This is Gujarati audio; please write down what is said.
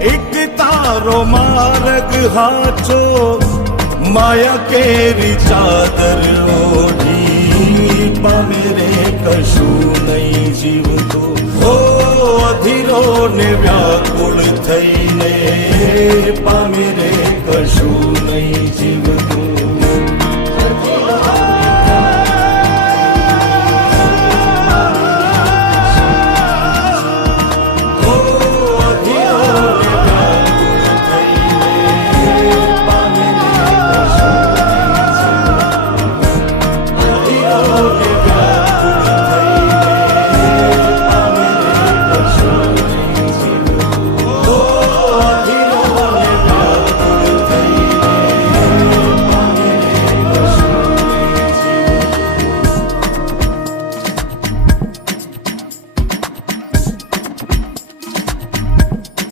એક તારો માર્ગ હાચો, માયા કેરી ચાદર ઓઢી પામેરે કશું નહીં જીવતો. હો અધીરો ને વ્યાકુળ થઈને પામે રે